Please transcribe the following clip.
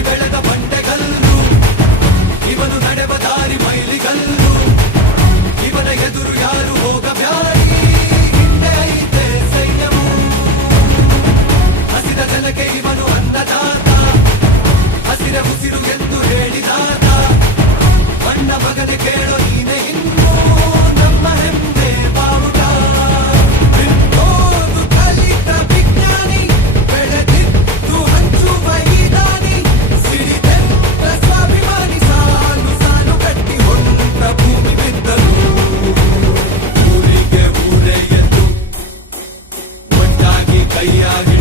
ಹುಟ್ಟಿ ಬೆಳೆದ ಬಂಡೆಗಲ್ಲು. ಇವನು ನಡೆವ ದಾರಿ ಮೈಲಿಗಲ್ಲು. ಇವನ ಎದುರು ಯಾರು ಹೋಗಬ್ಯಾರಿ ಹಿಂದೆ ಐತೆ ಸೈನ್ಯವು. ಹಸಿದ ನೆಲಕ್ಕೆ ಇವನು ಅನ್ನದಾತ. ಹಸಿರ ಉಸಿರು ಎಂದು ಹೇಳಿದಾತ. ಬಣ್ಣ ಬಗದೆ ಕೇಳೋ ai Grande.